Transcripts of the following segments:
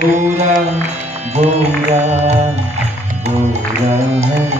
Gaura, Gaura, Gaura Hari.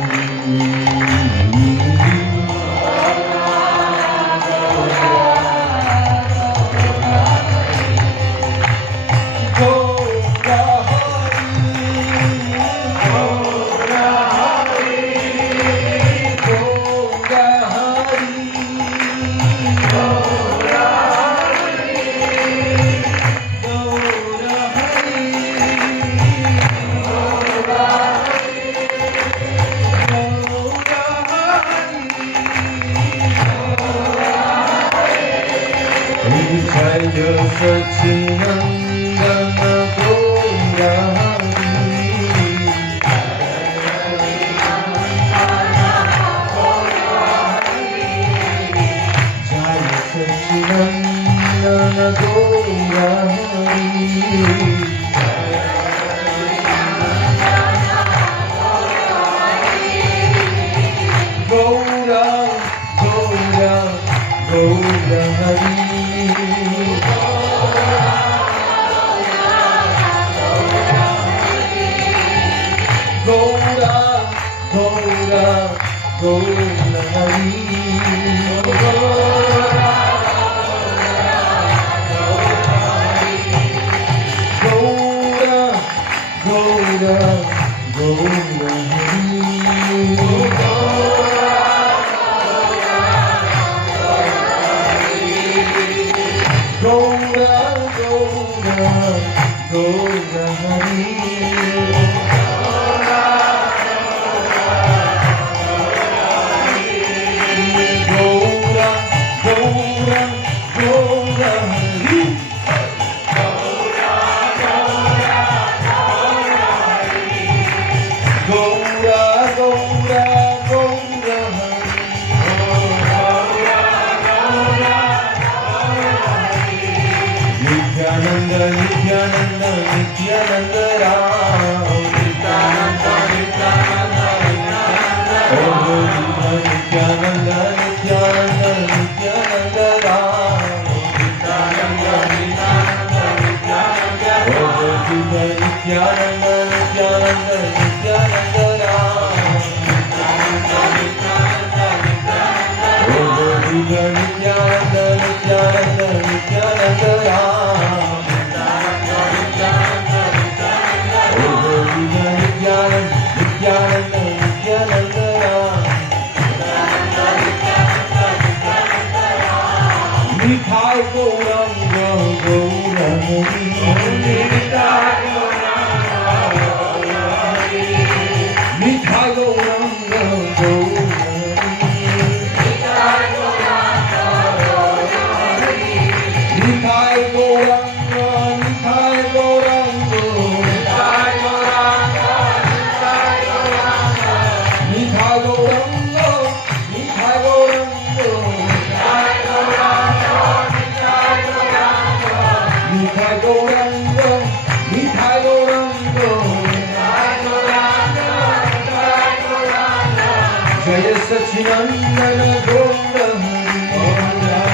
Jaya Satchidananda Gaura Jaya Satchidananda Gaura Gaura, Gaura, Gaura Hari. Gaura, Gaura, Gaura Hari. Gaura, Gaura, Gaura Hari. Gaura, Gaura, Gaura Hari. Nityananda, Nityananda, Nityananda Ram. Nityananda, Nityananda, Nityananda Ram. Nityananda, Nityananda, Nityananda Ram. Nityananda, Nityananda, Nityananda Ram. Nityananda, Nityananda, Nityananda Ram. Nityananda, Nityananda, Nityananda Ram. Nitai Gauranga Gaura Hari. Nitai Gauranga Gaura Hari. Nitai Gauranga, Nitai Gauranga, Nitai Gauranga, Nitai Gauranga, Nitai Gauranga, Nitai Gauranga, Nitai Gauranga, Jaya Satchidananda Gaura Hari.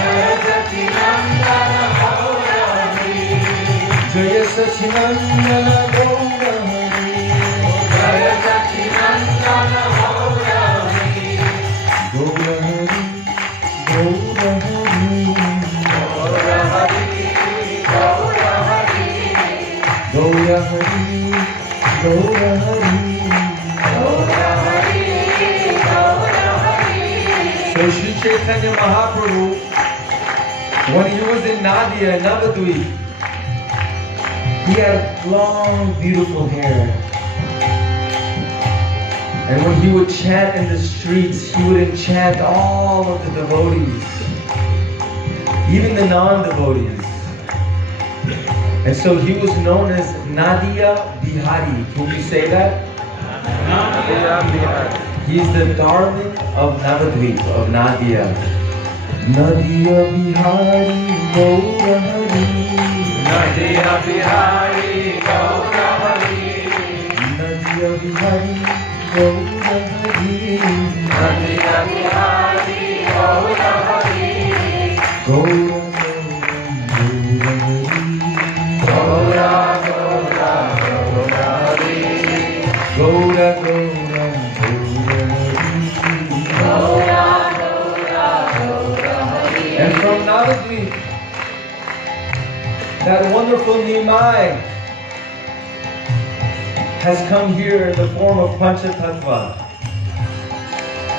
Jaya Satchidananda Gaura Hari. Jaya Satchidananda Gaura Hari. Gaura Hari, Gaura Hari, Gaura Hari, Gaura Hari, Gaura Hari, Gaura Hari, Gaura Hari, Gaura Hari. So Sri Chaitanya Mahaprabhu, when he was in Nadia, Navadvip, he had long, beautiful hair. And when he would chant in the streets, he would enchant all of the devotees, even the non-devotees. And so he was known as Nadia Bihari. Can you say that? Nadia Bihari. He's the darling of Navadvip, of Nadia. Nadia Bihari Gaura Hari. Nadia Bihari Gaura Hari. Nadia Bihari Gaura Hari. Nadia Bihari Gaura Hari. Gaura, Gaura, Gaura Hari. Gaura, Gaura, And from Navadvip, that wonderful Nimai has come here in the form of Panchatattva.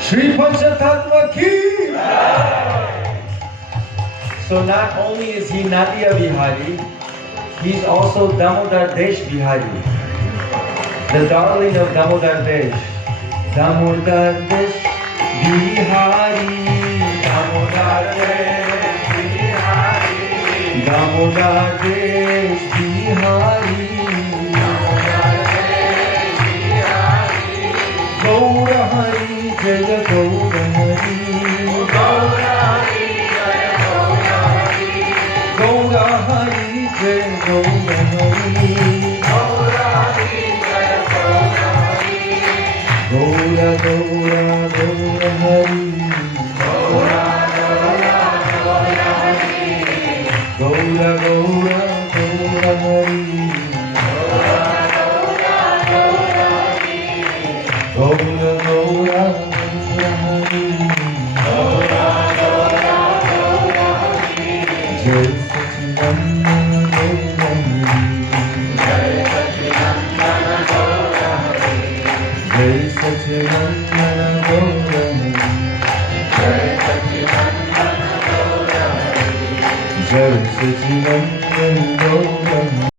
Shri Panchatattva ki! So not only is he Nadia Bihari, he's also Damodar Desh Bihari, the darling of Damodar Desh. Damodar Desh Bihari, Damodar Desh Bihari, Damodar Desh Bihari, Damodar Desh Bihari. Gaura Hari Jaya Gaura Hari, Gaura Hari Jaya Gaura Hari, Gaura Hari Jaya Gaura Hari, Gaura Hari Jaya Gaura Hari, Gaura Gaura Gaura Hari, Gaura Gaura Gaura Hari, Gaura Gaura Gaura Hari, Gaura Gaura Gaura Hari, Gaura Gaura Gaura Hari, Gaura Gaura Gaura Hari. Jai Satchidananda Gaura Hari, Jai Satchidananda Gaura Hari, Jai Satchidananda Gaura Hari, Jai Satchidananda Gaura Hari, Jai Satchidananda Gaura Hari.